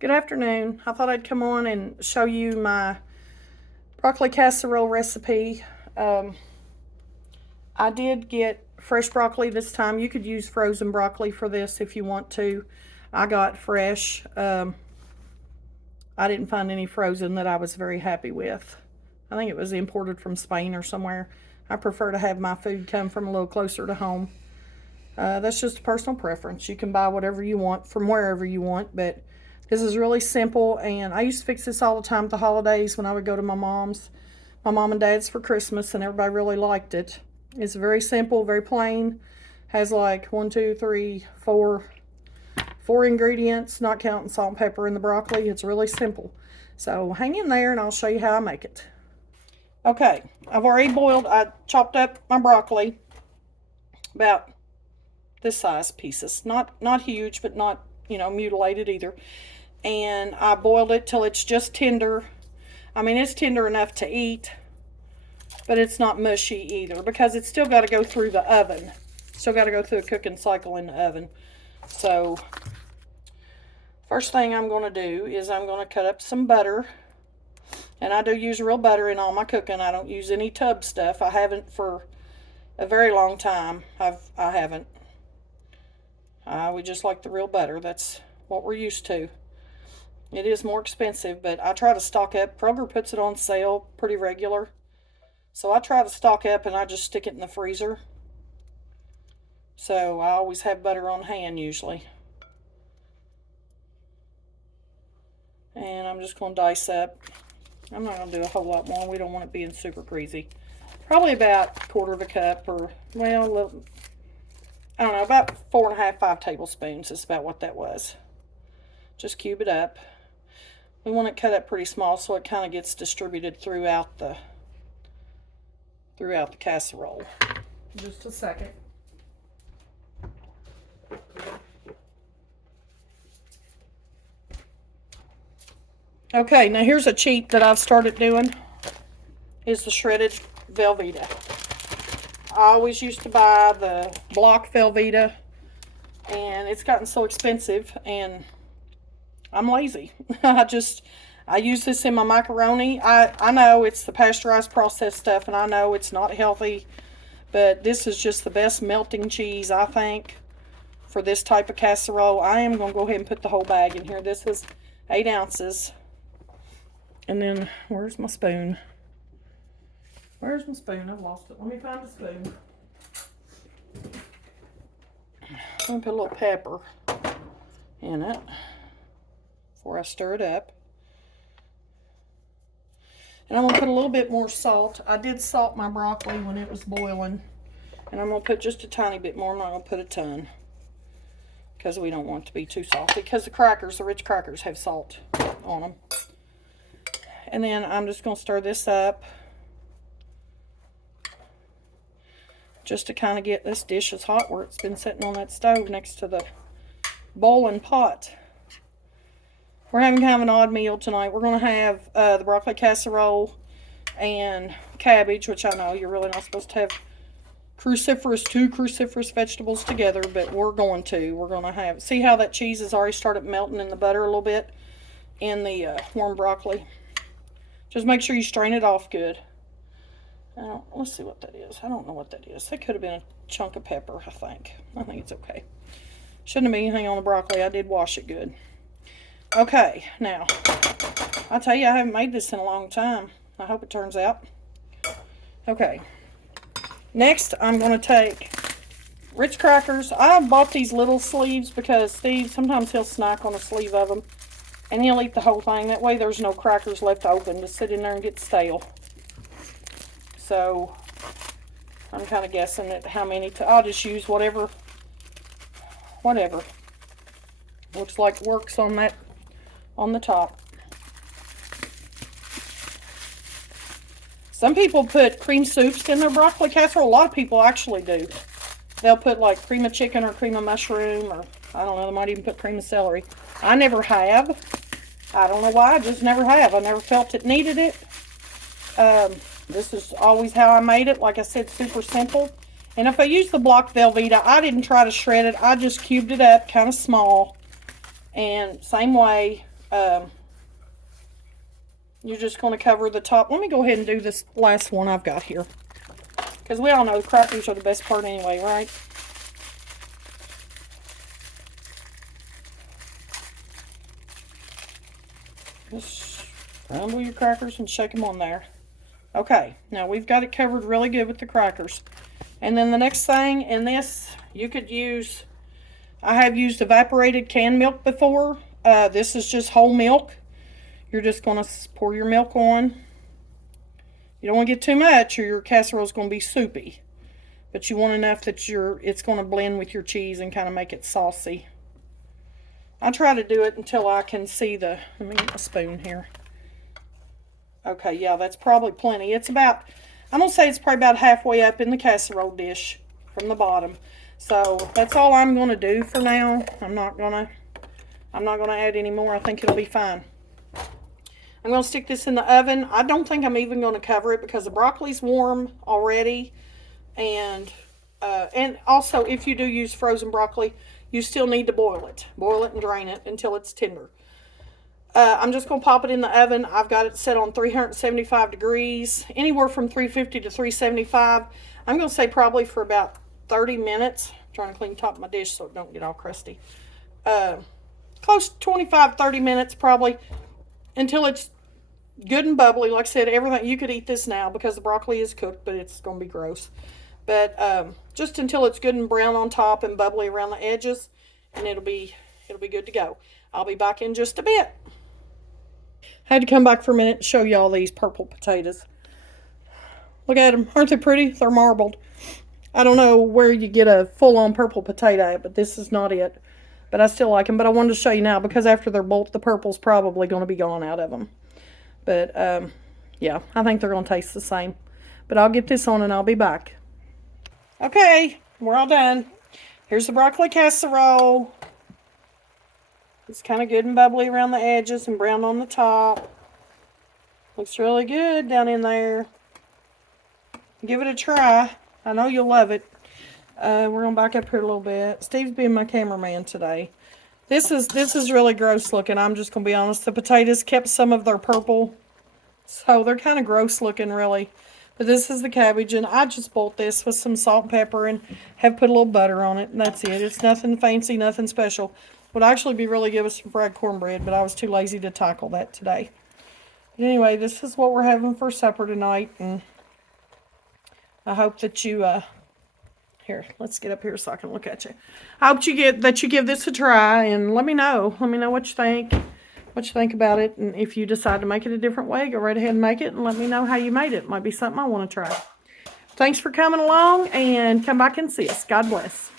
Good afternoon. I thought I'd come on and show you my broccoli casserole recipe. I did get fresh broccoli this time. You could use frozen broccoli for this if you want to. I got fresh. I didn't find any frozen that I was very happy with. I think it was imported from Spain or somewhere. I prefer to have my food come from a little closer to home. That's just a personal preference. You can buy whatever you want from wherever you want, but this is really simple, and I used to fix this all the time at the holidays when I would go to my mom and dad's for Christmas, and everybody really liked it. It's very simple, very plain. Has like one, two, three, four ingredients, not counting salt and pepper in the broccoli. It's really simple. So hang in there and I'll show you how I make it. Okay, I chopped up my broccoli about this size pieces. Not huge, but not, mutilated either. And I boiled it till it's just tender. I mean, it's tender enough to eat, but it's not mushy either because it's still got to go through the oven. Still got to go through a cooking cycle in the oven. So, first thing I'm going to do is I'm going to cut up some butter. And I do use real butter in all my cooking. I don't use any tub stuff. I haven't for a very long time. I haven't. We just like the real butter. That's what we're used to. It is more expensive, but I try to stock up. Kroger puts it on sale pretty regular. So I try to stock up and I just stick it in the freezer. So I always have butter on hand usually. And I'm just going to dice up. I'm not going to do a whole lot more. We don't want it being super greasy. Probably about a quarter of a cup or, well, I don't know, about 4.5, 5 tablespoons is about what that was. Just cube it up. We want it cut up pretty small so it kind of gets distributed throughout the casserole. Just a second. Okay, now here's a cheat that I've started doing, is the shredded Velveeta. I always used to buy the block Velveeta, and it's gotten so expensive, and I'm lazy. I use this in my macaroni. I know it's the pasteurized processed stuff, and I know it's not healthy, but this is just the best melting cheese, I think, for this type of casserole. I am going to go ahead and put the whole bag in here. This is 8 ounces. And then, where's my spoon? Where's my spoon? I've lost it. Let me find a spoon. I'm going to put a little pepper in it before I stir it up. And I'm going to put a little bit more salt. I did salt my broccoli when it was boiling. And I'm going to put just a tiny bit more. I'm not going to put a ton, because we don't want it to be too salty. Because the rich crackers have salt on them. And then I'm just going to stir this up just to kind of get this dish as hot where it's been sitting on that stove next to the boiling pot. We're having kind of an odd meal tonight. We're going to have the broccoli casserole and cabbage, which I know you're really not supposed to have two cruciferous vegetables together, but we're going to have, see how that cheese has already started melting in the butter a little bit in the warm broccoli. Just make sure you strain it off good. Let's see what that is. I don't know what that is. That could have been a chunk of pepper, I think. I think it's okay. Shouldn't have been anything on the broccoli. I did wash it good. Okay, now, I tell you, I haven't made this in a long time. I hope it turns out. Okay. Next, I'm going to take Ritz crackers. I bought these little sleeves because Steve, sometimes he'll snack on a sleeve of them. And he'll eat the whole thing. That way there's no crackers left open to sit in there and get stale. So, I'm kind of guessing at how many. I'll just use whatever looks like works on the top. Some people put cream soups in their broccoli casserole. A lot of people actually do. They'll put like cream of chicken or cream of mushroom, or I don't know, they might even put cream of celery. I never have. I don't know why, I just never have. I never felt it needed it. This is always how I made it. Like I said, super simple. And if I use the block Velveeta, I didn't try to shred it. I just cubed it up kind of small. And same way, You're just going to cover the top. Let me go ahead and do this last one I've got here. Because we all know the crackers are the best part anyway, right? Just crumble your crackers and shake them on there. Okay, now we've got it covered really good with the crackers. And then the next thing, in this, you could use, I have used evaporated canned milk before. This is just whole milk. You're just going to pour your milk on. You don't want to get too much or your casserole is going to be soupy. But you want enough that it's going to blend with your cheese and kind of make it saucy. I try to do it until I can see let me get a spoon here. Okay, yeah, that's probably plenty. It's about, I'm going to say it's probably about halfway up in the casserole dish from the bottom. So that's all I'm going to do for now. I'm not going to add any more. I think it'll be fine. I'm going to stick this in the oven. I don't think I'm even going to cover it because the broccoli's warm already. And also, if you do use frozen broccoli, you still need to boil it. Boil it and drain it until it's tender. I'm just going to pop it in the oven. I've got it set on 375 degrees, anywhere from 350 to 375. I'm going to say probably for about 30 minutes. I'm trying to clean the top of my dish so it don't get all crusty. Close to 25, 30 minutes probably, until it's good and bubbly. Like I said, everything, you could eat this now because the broccoli is cooked, but it's going to be gross. But just until it's good and brown on top and bubbly around the edges, and it'll be good to go. I'll be back in just a bit. I had to come back for a minute to show you all these purple potatoes. Look at them. Aren't they pretty? They're marbled. I don't know where you get a full-on purple potato, but this is not it. But I still like them. But I wanted to show you now because after they're boiled, the purple's probably going to be gone out of them. But, yeah, I think they're going to taste the same. But I'll get this on and I'll be back. Okay, we're all done. Here's the broccoli casserole. It's kind of good and bubbly around the edges and brown on the top. Looks really good down in there. Give it a try. I know you'll love it. We're going to back up here a little bit. Steve's being my cameraman today. This is really gross looking. I'm just going to be honest. The potatoes kept some of their purple. So they're kind of gross looking really. But this is the cabbage, and I just boiled this with some salt and pepper and have put a little butter on it, and that's it. It's nothing fancy, nothing special. Would actually be really good with some fried cornbread, but I was too lazy to tackle that today. But anyway, this is what we're having for supper tonight, and I hope that you, here, let's get up here so I can look at you. I hope you give this a try, and let me know. Let me know what you think. What you think about it, and if you decide to make it a different way, go right ahead and make it and let me know how you made it. Might be something I want to try. Thanks for coming along, and come back and see us. God bless.